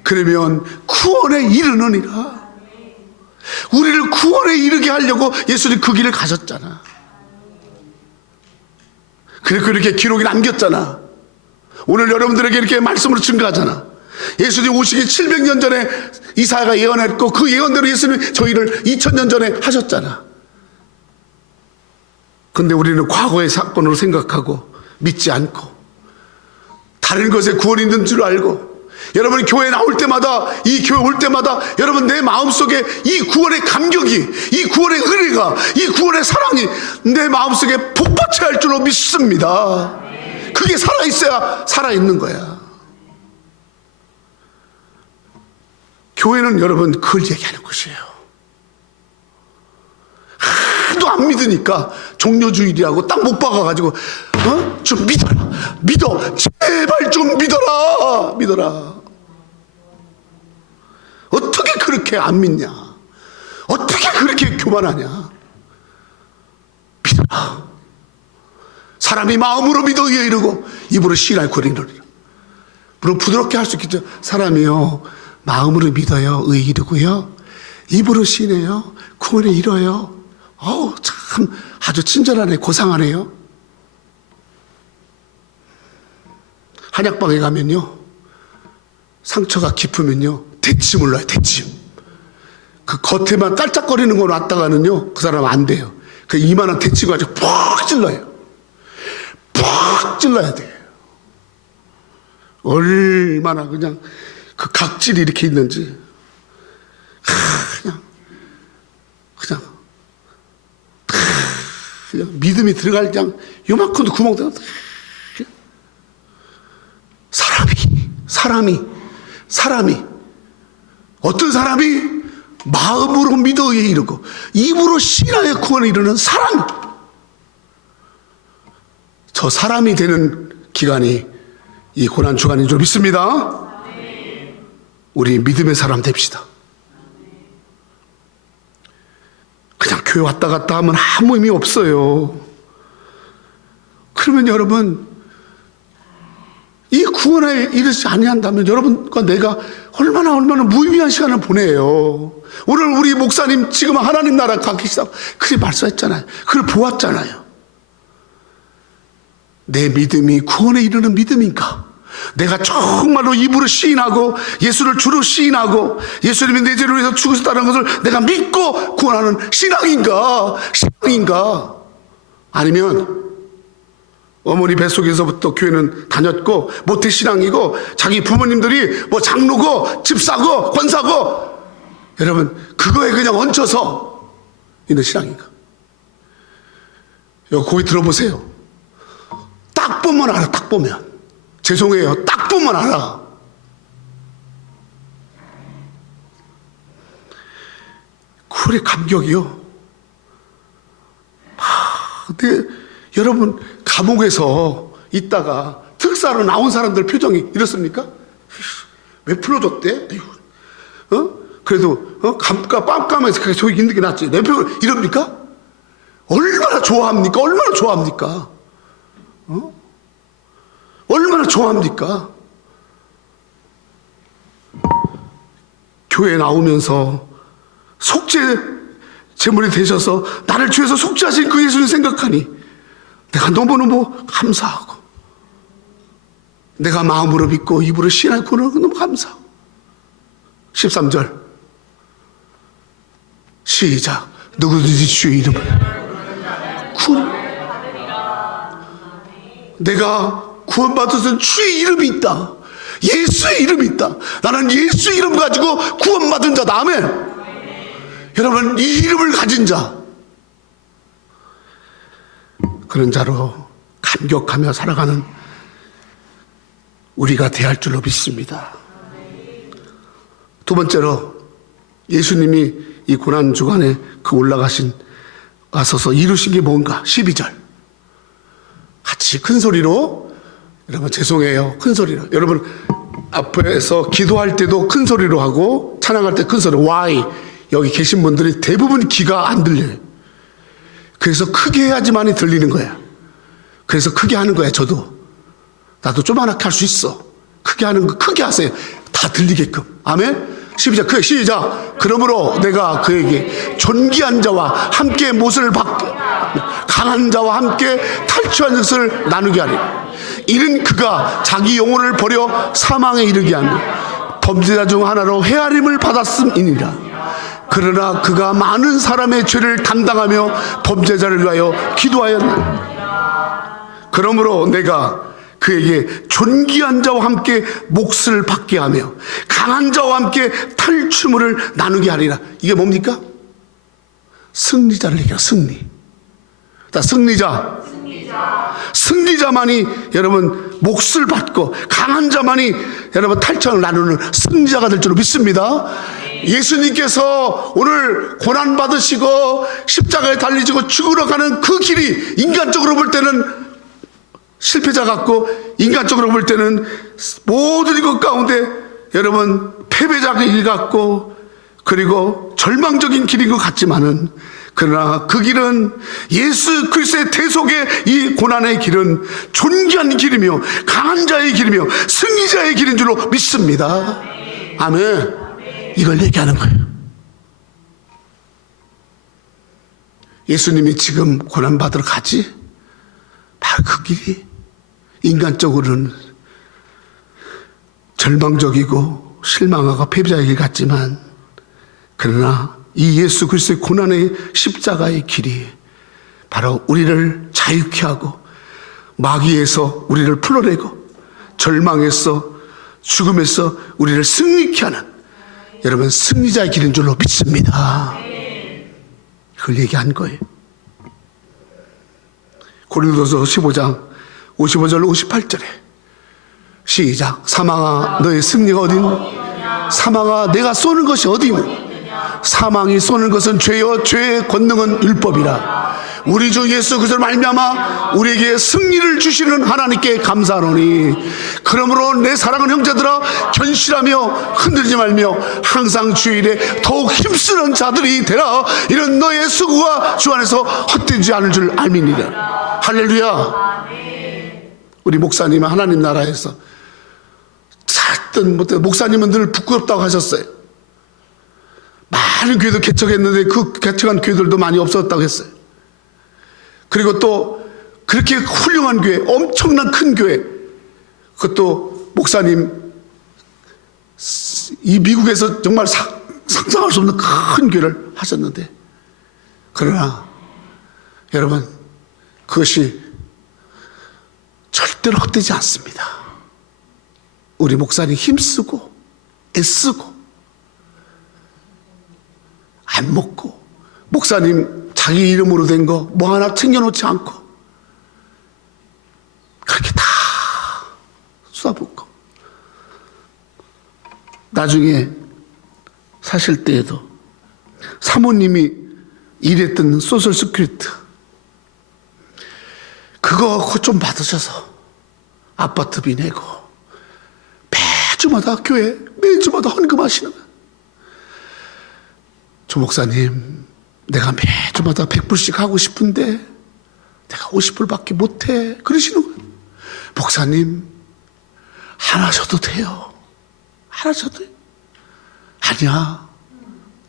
그러면 구원에 이르느니라. 우리를 구원에 이르게 하려고 예수님 그 길을 가셨잖아. 그리고 이렇게 기록이 남겼잖아. 오늘 여러분들에게 이렇게 말씀으로 증거하잖아. 예수님 오시기 700년 전에 이사야가 예언했고 그 예언대로 예수님 저희를 2000년 전에 하셨잖아. 근데 우리는 과거의 사건으로 생각하고 믿지 않고 다른 것에 구원이 있는 줄 알고, 여러분 교회 나올 때마다, 이 교회 올 때마다 여러분 내 마음속에 이 구원의 감격이, 이 구원의 은혜가, 이 구원의 사랑이 내 마음속에 복받쳐야 할 줄로 믿습니다. 그게 살아있어야 살아있는 거야. 교회는 여러분 그걸 얘기하는 것이에요. 하도 안 믿으니까 종료주일이라고 딱 못 박아가지고 좀 믿어, 제발 좀 믿어라. 어떻게 그렇게 안 믿냐? 어떻게 그렇게 교만하냐? 믿어라. 사람이 마음으로 믿어 의에 이르고 입으로 시인하여 구원에 이르리라. 물론 부드럽게 할 수 있겠죠. 사람이요, 마음으로 믿어요, 의에 이르고요, 입으로 시인해요, 구원에 이뤄요. 참 아주 친절하네, 고상하네요. 한약방에 가면요, 상처가 깊으면요 대침을 놔요. 대침. 그 겉에만 깔짝거리는 거 놨다가는요 그 사람 안 돼요. 그 이만한 대침 가지고 푹 찔러요. 푹 찔러야 돼요. 얼마나 그냥 그 각질이 이렇게 있는지 그냥 믿음이 들어갈 그냥 요만큼도 구멍 들어. 사람이 어떤 사람이 마음으로 믿어에 이르고 입으로 신하여 구원에 이르는 사람, 저 사람이 되는 기간이 이 고난 주간인 줄 믿습니다. 우리 믿음의 사람 됩시다. 그냥 교회 왔다 갔다 하면 아무 의미 없어요. 그러면 여러분, 이 구원에 이르지 아니한다면 여러분과 내가 얼마나 무의미한 시간을 보내요. 오늘 우리 목사님 지금 하나님 나라 가 계시다고 그렇게 말씀했잖아요. 그걸 보았잖아요. 내 믿음이 구원에 이르는 믿음인가? 내가 정말로 입으로 시인하고 예수를 주로 시인하고 예수님이 내 죄를 위해서 죽으셨다는 것을 내가 믿고 구원하는 신앙인가? 아니면 어머니 뱃속에서부터 교회는 다녔고 모태신앙이고 자기 부모님들이 뭐 장로고 집사고 권사고 여러분 그거에 그냥 얹혀서 있는 신앙인가? 여기 거기 들어보세요. 딱 보면 알아. 딱 보면. 죄송해요. 딱 보면 알아. 그래 감격이요. 근데 여러분 감옥에서 있다가 특사로 나온 사람들 표정이 이렇습니까? 왜 풀어줬대? 그래도 감가 깜깜해서 그렇게 속이 힘들게 났지. 내 표정 이럽니까? 얼마나 좋아합니까? 얼마나 좋아합니까? 교회 나오면서 속죄 제물이 되셔서 나를 주에서 속죄하신 그 예수님 생각하니 내가 너무너무 감사하고 내가 마음으로 믿고 입으로 신하고 너무 감사하고 13절 시작. 누구든지 주의 이름을 내가 구원받은 주의 이름이 있다. 예수의 이름이 있다. 나는 예수의 이름 가지고 구원받은 자다. 아멘. 여러분 이 이름을 가진 자, 그런 자로 감격하며 살아가는 우리가 돼야 할 줄로 믿습니다. 두 번째로 예수님이 이 고난 주간에 그 올라가신 와서서 이루신 게 뭔가 12절 같이 큰 소리로 여러분 죄송해요. 큰 소리로 여러분 앞에서 기도할 때도 큰 소리로 하고 찬양할 때 큰 소리로 Why? 여기 계신 분들이 대부분 귀가 안 들려요. 그래서 크게 해야지만이 들리는 거야. 그래서 크게 하는 거야. 나도 조그맣게 할 수 있어. 크게 하는 거 크게 하세요. 다 들리게끔. 아멘. 12절 크게 시작. 그러므로 내가 그에게 존귀한 자와 함께 못을 받게 강한 자와 함께 탈취한 것을 나누게 하리. 이는 그가 자기 영혼을 버려 사망에 이르게 하며 범죄자 중 하나로 헤아림을 받았음이니라. 그러나 그가 많은 사람의 죄를 담당하며 범죄자를 위하여 기도하였나니 그러므로 내가 그에게 존귀한 자와 함께 몫을 받게 하며 강한 자와 함께 탈취물을 나누게 하리라. 이게 뭡니까? 승리자를 얘기해요. 승리자만이 여러분 몫을 받고 강한 자만이 여러분 탈취를 나누는 승리자가 될 줄로 믿습니다. 예수님께서 오늘 고난 받으시고 십자가에 달리시고 죽으러 가는 그 길이 인간적으로 볼 때는 실패자 같고 인간적으로 볼 때는 모든 것 가운데 여러분 패배자의 길 같고 그리고 절망적인 길인 것 같지만은 그러나 그 길은 예수 그리스도의 대속의 이 고난의 길은 존귀한 길이며 강한 자의 길이며 승리자의 길인 줄로 믿습니다. 아멘. 이걸 얘기하는 거예요. 예수님이 지금 고난받으러 가지? 바로 그 길이 인간적으로는 절망적이고 실망하고 패배자의 길 같지만 그러나 이 예수 그리스도의 고난의 십자가의 길이 바로 우리를 자유케 하고 마귀에서 우리를 풀어내고 절망에서 죽음에서 우리를 승리케 하는, 여러분, 승리자의 길인 줄로 믿습니다. 그걸 얘기한 거예요. 고린도서 15장 55절 58절에 시작. 사망아 너의 승리가 어디 있느냐? 사망아 내가 쏘는 것이 어디 있느냐? 사망이 쏘는 것은 죄요 죄의 권능은 율법이라. 우리 주 예수 그리스도를 말미암아 우리에게 승리를 주시는 하나님께 감사하노니, 그러므로 내 사랑하는 형제들아 견실하며 흔들지 말며 항상 주일에 더욱 힘쓰는 자들이 되라. 이런 너의 수고가 주 안에서 헛되지 않을 줄 알미니라. 할렐루야. 우리 목사님은 하나님 나라에서 찾던 못해, 목사님은 늘 부끄럽다고 하셨어요. 많은 교회도 개척했는데 그 개척한 교회들도 많이 없었다고 했어요. 그리고 또 그렇게 훌륭한 교회, 엄청난 큰 교회, 그것도 목사님 이 미국에서 정말 상상할 수 없는 큰 교회를 하셨는데, 그러나 여러분 그것이 절대로 헛되지 않습니다. 우리 목사님 힘쓰고 애쓰고 안 먹고, 목사님 자기 이름으로 된 거 뭐 하나 챙겨놓지 않고 그렇게 다 쏟아붓고, 나중에 사실 때에도 사모님이 일했던 소셜 스큐리티 그거 좀 받으셔서 아파트비 내고 매주마다 교회 매주마다 헌금하시는 거예요. 조 목사님, 내가 매주마다 100불씩 하고 싶은데 내가 50불밖에 못해. 그러시는 거예요. 목사님, 안 하셔도 돼요. 안 하셔도 돼요. 아니야,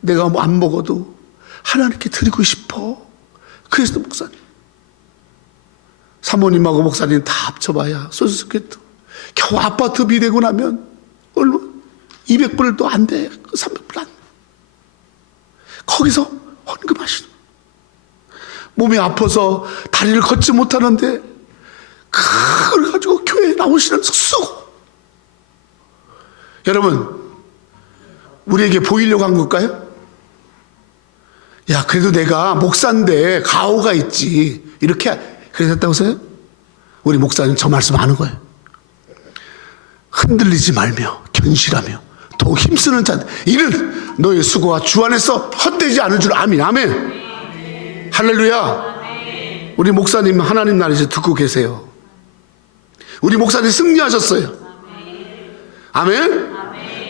내가 뭐 안 먹어도 하나님께 드리고 싶어. 그래서 목사님, 사모님하고 목사님 다 합쳐봐야 소수스케트 겨우 아파트비 내고 나면 얼마 200불도 안 돼. 300불 안 돼. 거기서 헌금하시는 거예요. 몸이 아파서 다리를 걷지 못하는데 그걸 가지고 교회에 나오시는 쓰고. 여러분, 우리에게 보이려고 한 걸까요? 야, 그래도 내가 목사인데 가오가 있지, 이렇게 그랬다고 하세요? 우리 목사님 저 말씀 하는 거예요. 흔들리지 말며 견실하며 더욱 힘쓰는 자, 이는 너의 수고가 주 안에서 헛되지 않을 줄 아멘. 아멘. 할렐루야. 우리 목사님 하나님 나라에서 듣고 계세요. 우리 목사님 승리하셨어요. 아멘.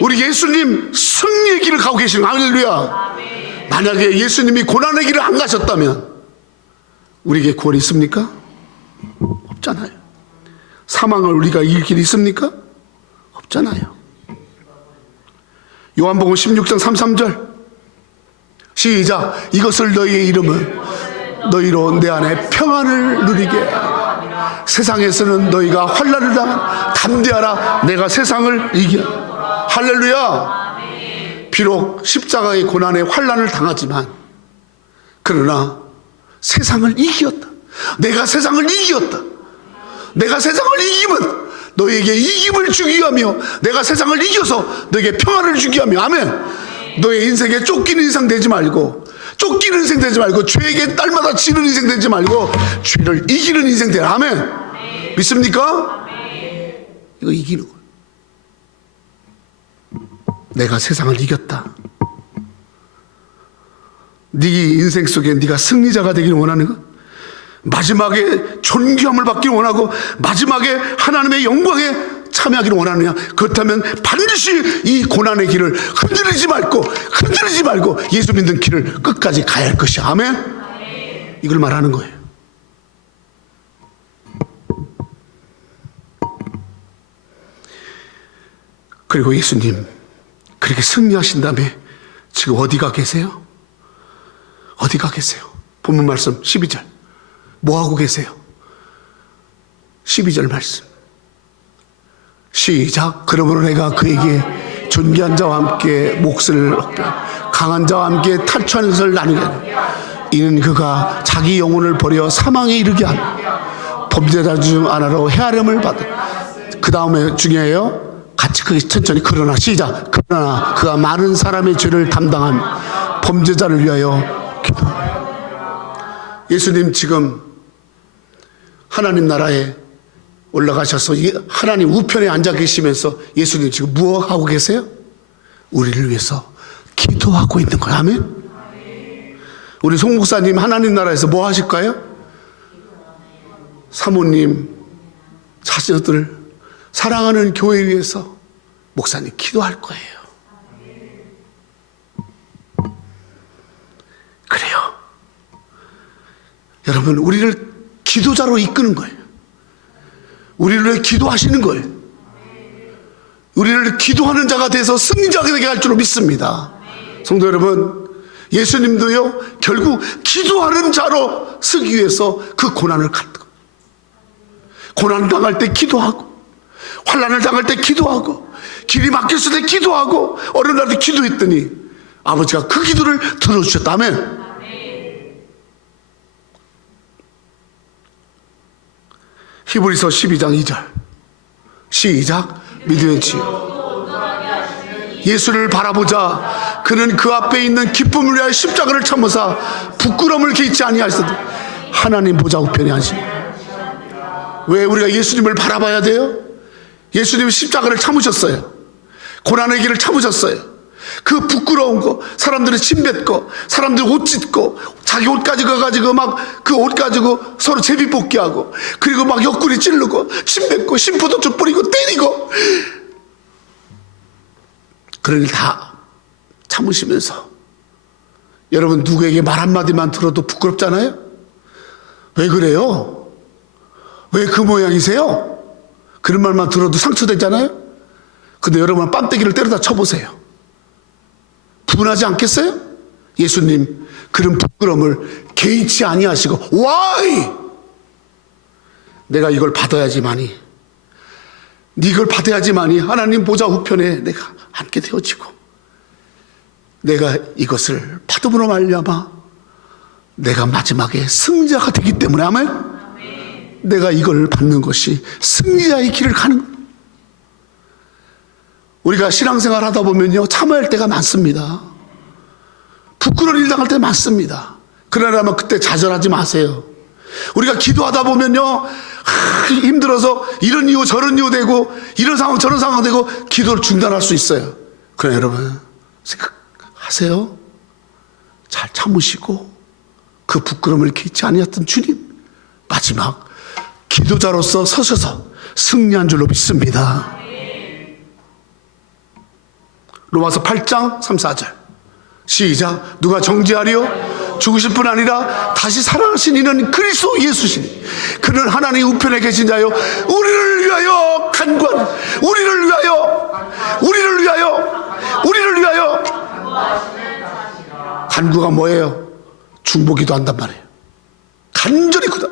우리 예수님 승리의 길을 가고 계시는, 할렐루야. 만약에 예수님이 고난의 길을 안 가셨다면 우리에게 구원이 있습니까? 없잖아요. 사망을 우리가 이길 길이 있습니까? 없잖아요. 요한복음 16장 33절 시작. 이것을 너희의 이름은 너희로 내 안에 평안을 누리게 하라. 세상에서는 너희가 환난을 당한 담대하라. 내가 세상을 이겨. 할렐루야. 비록 십자가의 고난에 환난을 당하지만 그러나 세상을 이겼다. 내가 세상을 이겼다. 내가 세상을 이기면 너에게 이김을 주기 위하며 내가 세상을 이겨서 너에게 평안을 주기 위하며. 아멘. 너의 인생에 쫓기는 인생 되지 말고, 쫓기는 인생 되지 말고, 죄에게 날마다 지는 인생 되지 말고 죄를 이기는 인생 되라. 아멘. 믿습니까? 이거 이기는 거예요. 내가 세상을 이겼다. 네 인생 속에 네가 승리자가 되기를 원하는 것, 마지막에 존귀함을 받기를 원하고 마지막에 하나님의 영광에 참여하기를 원하느냐? 그렇다면 반드시 이 고난의 길을 흔들리지 말고 예수 믿는 길을 끝까지 가야 할 것이야. 아멘. 이걸 말하는 거예요. 그리고 예수님 그렇게 승리하신 다음에 지금 어디가 계세요? 어디가 계세요? 본문 말씀 12절 뭐하고 계세요? 12절 말씀 시작. 그러므로 내가 그에게 존귀한 자와 함께 몫을 얻게 강한 자와 함께 탈취하는 것을 나누게 하라. 이는 그가 자기 영혼을 버려 사망에 이르게 하며 범죄자 중 하나로 헤아림을 받은. 그 다음에 중요해요. 같이 크게 천천히. 그러나 시작. 그러나 그가 많은 사람의 죄를 담당한 범죄자를 위하여 기도하여. 예수님 지금 하나님 나라에 올라가셔서 하나님 우편에 앉아 계시면서 예수님 지금 무엇 하고 계세요? 우리를 위해서 기도하고 있는 거예요. 아멘. 우리 송 목사님 하나님 나라에서 뭐 하실까요? 사모님, 자녀들, 사랑하는 교회 위해서 목사님 기도할 거예요. 그래요. 여러분, 우리를 기도자로 이끄는 거예요. 우리를 위해 기도하시는 거예요. 우리를 기도하는 자가 돼서 승리자가 되게 할 줄로 믿습니다. 성도 여러분, 예수님도요 결국 기도하는 자로 서기 위해서 그 고난을 갔다. 고난 당할 때 기도하고, 환난을 당할 때 기도하고, 길이 막혔을 때 기도하고, 어려운 날 때 기도했더니 아버지가 그 기도를 들어주셨다면. 히브리서 12장 2절 시작. 믿음의 치유 예수를 바라보자. 그는 그 앞에 있는 기쁨을 위하여 십자가를 참으사 부끄러움을 개의치 아니하시더니 하나님 보좌 우편에 앉으시니. 왜 우리가 예수님을 바라봐야 돼요? 예수님이 십자가를 참으셨어요. 고난의 길을 참으셨어요. 그 부끄러운 거, 사람들의 침 뱉고, 사람들 옷 찢고, 자기 옷 가지고 가지고 막 그 옷 가지고 서로 제비 뽑기하고, 그리고 막 옆구리 찌르고, 침 뱉고, 심포도주 뿌리고, 때리고, 그런 일 다 참으시면서 여러분 누구에게 말 한마디만 들어도 부끄럽잖아요? 왜 그래요? 왜 그 모양이세요? 그런 말만 들어도 상처되잖아요? 근데 여러분 뺨때기를 때려다 쳐보세요. 분하지 않겠어요? 예수님 그런 부끄러움을 개의치 아니하시고 why? 내가 이걸 받아야지만이, 이걸 받아야지만이 하나님 보좌 우편에 내가 앉게 되어지고, 내가 이것을 받음으로 말미암아 내가 마지막에 승자가 되기 때문에, 아멘. 내가 이걸 받는 것이 승리자의 길을 가는 거예요. 우리가 신앙생활 하다 보면요 참아야 할 때가 많습니다. 부끄러운 일 당할 때 많습니다. 그러려면 그때 좌절하지 마세요. 우리가 기도하다 보면요 힘들어서 이런 이유 저런 이유 되고, 이런 상황 저런 상황 되고, 기도를 중단할 수 있어요. 그러나 여러분 생각하세요. 잘 참으시고 그 부끄러움을 개의치 아니했던 주님 마지막 기도자로서 서셔서 승리한 줄로 믿습니다. 로마서 8장 3, 4절 시작. 누가 정죄하리요? 죽으실 뿐 아니라 다시 살아나신 이는 그리스도 예수시니 그는 하나님 우편에 계신 자요 우리를 위하여 간구한, 우리를 위하여, 우리를 위하여, 우리를 위하여. 간구가 뭐예요? 중보기도 한단 말이에요. 간절히 기도.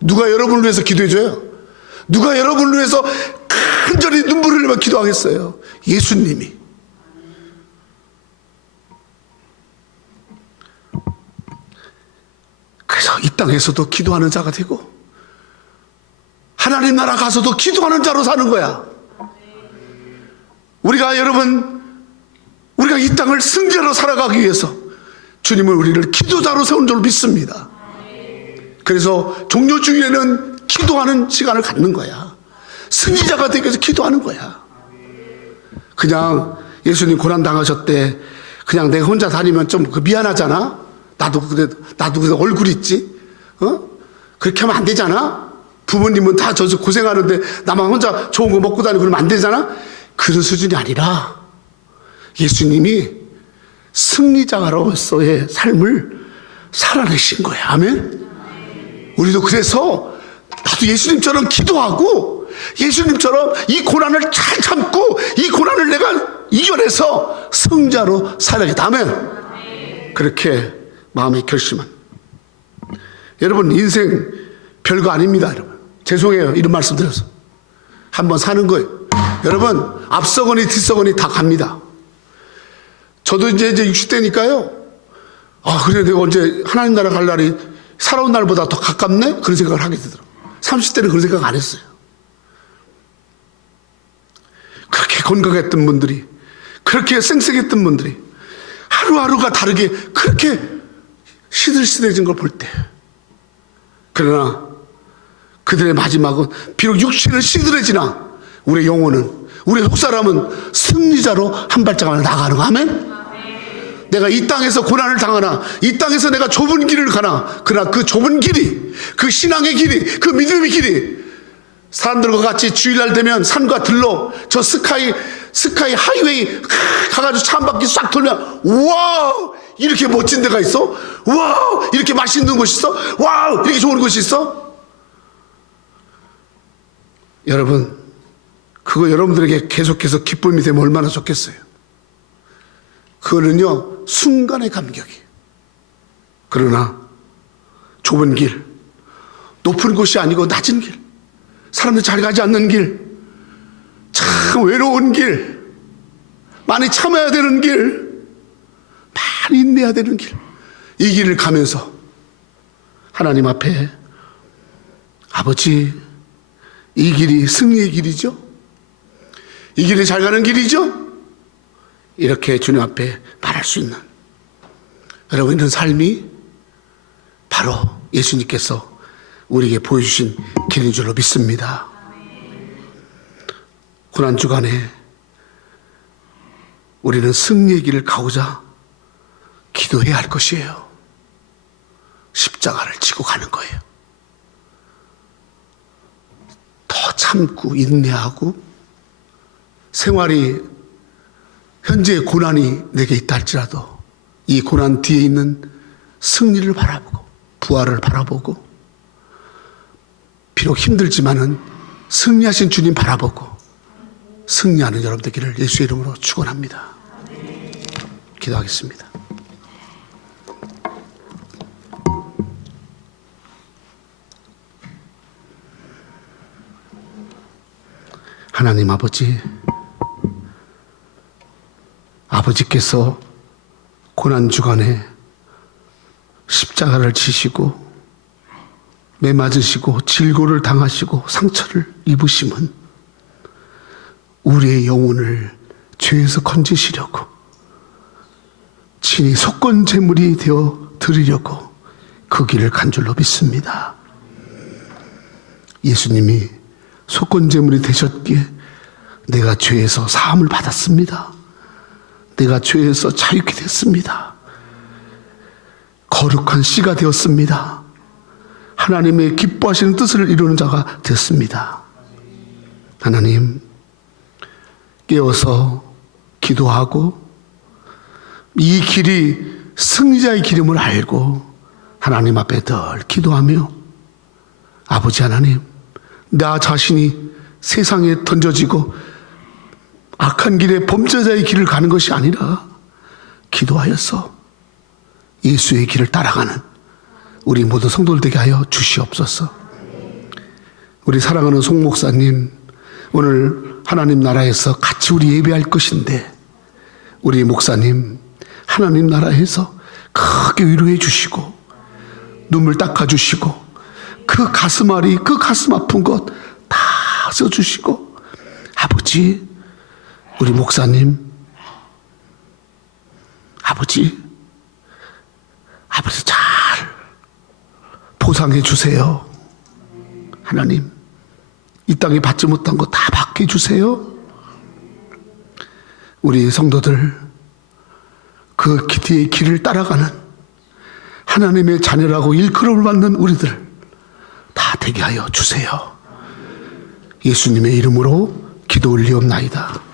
누가 여러분을 위해서 기도해줘요? 누가 여러분을 위해서 간절히 눈물을 흘리며 기도하겠어요? 예수님이. 그래서 이 땅에서도 기도하는 자가 되고 하나님 나라 가서도 기도하는 자로 사는 거야. 우리가 여러분, 우리가 이 땅을 승자로 살아가기 위해서 주님은 우리를 기도자로 세운 줄 믿습니다. 그래서 종료 주일에는 기도하는 시간을 갖는 거야. 승리자가 되기 위해서 기도하는 거야. 그냥 예수님 고난 당하셨대 그냥 내가 혼자 다니면 좀 미안하잖아. 나도 그래 얼굴 있지, 그렇게 하면 안 되잖아. 부모님은 다 저 고생하는데 나만 혼자 좋은 거 먹고 다니고 그러면 안 되잖아. 그런 수준이 아니라 예수님이 승리자로서의 삶을 살아내신 거야. 아멘. 우리도 그래서 나도 예수님처럼 기도하고 예수님처럼 이 고난을 잘 참고 이 고난을 내가 이겨내서 승자로 살아야겠다. 아멘. 그렇게 마음의 결심은. 여러분 인생 별거 아닙니다. 여러분 죄송해요 이런 말씀 드려서. 한번 사는 거예요. 여러분 앞서거니 뒤서거니 다 갑니다. 저도 이제 60대니까요 그래 내가 언제 하나님 나라 갈 날이 살아온 날보다 더 가깝네? 그런 생각을 하게 되더라고요. 30대는 그런 생각 안 했어요. 그렇게 그렇게 건강했던 분들이, 그렇게 쌩쌩했던 분들이 하루하루가 다르게 그렇게 시들시들해진 걸 볼 때, 그러나 그들의 마지막은 비록 육체는 시들해지나 우리의 영혼은, 우리의 속사람은 승리자로 한 발짝 나가는 거. 아멘? 내가 이 땅에서 고난을 당하나, 이 땅에서 내가 좁은 길을 가나, 그러나 그 좁은 길이, 그 신앙의 길이, 그 믿음의 길이 사람들과 같이 주일날 되면 산과 들로 저 스카이 하이웨이 가가지고 차 한 바퀴 싹 돌면, 와우, 이렇게 멋진 데가 있어? 와우, 이렇게 맛있는 곳이 있어? 와우, 이렇게 좋은 곳이 있어? 여러분, 그거 여러분들에게 계속해서 기쁨이 되면 얼마나 좋겠어요. 그거는요, 순간의 감격이. 그러나 좁은 길, 높은 곳이 아니고 낮은 길, 사람들 잘 가지 않는 길, 참 외로운 길, 많이 참아야 되는 길, 많이 인내해야 되는 길, 이 길을 가면서 하나님 앞에, 아버지, 이 길이 승리의 길이죠? 이 길이 잘 가는 길이죠? 이렇게 주님 앞에 말할 수 있는, 여러분, 이런 삶이 바로 예수님께서 우리에게 보여주신 길인 줄로 믿습니다. 고난주간에 우리는 승리의 길을 가고자 기도해야 할 것이에요. 십자가를 지고 가는 거예요. 더 참고 인내하고, 생활이 현재의 고난이 내게 있다 할지라도 이 고난 뒤에 있는 승리를 바라보고, 부활을 바라보고, 비록 힘들지만은 승리하신 주님 바라보고 승리하는 여러분 되기를 예수의 이름으로 축원합니다. 기도하겠습니다. 하나님 아버지, 아버지께서 고난주간에 십자가를 지시고 매 맞으시고 질고를 당하시고 상처를 입으심은 우리의 영혼을 죄에서 건지시려고, 친히 속건 제물이 되어 드리려고 그 길을 간 줄로 믿습니다. 예수님이 속건 제물이 되셨기에 내가 죄에서 사함을 받았습니다. 내가 죄에서 자유케 됐습니다. 거룩한 씨가 되었습니다. 하나님의 기뻐하시는 뜻을 이루는 자가 됐습니다. 하나님, 깨어서 기도하고 이 길이 승리자의 길임을 알고 하나님 앞에 늘 기도하며, 아버지 하나님, 나 자신이 세상에 던져지고 악한 길에 범죄자의 길을 가는 것이 아니라 기도하여서 예수의 길을 따라가는 우리 모두 성도들 되게 하여 주시옵소서. 우리 사랑하는 송 목사님, 오늘 하나님 나라에서 같이 우리 예배할 것인데, 우리 목사님 하나님 나라에서 크게 위로해 주시고 눈물 닦아 주시고 그 가슴앓이, 그 가슴 아픈 것 다 써주시고, 아버지, 우리 목사님, 아버지 잘 보상해 주세요. 하나님, 이 땅에 받지 못한 거 다 받게 해주세요. 우리 성도들, 그 뒤의 길을 따라가는 하나님의 자녀라고 일컬음을 받는 우리들 다 되게 하여 주세요. 예수님의 이름으로 기도 올리옵나이다.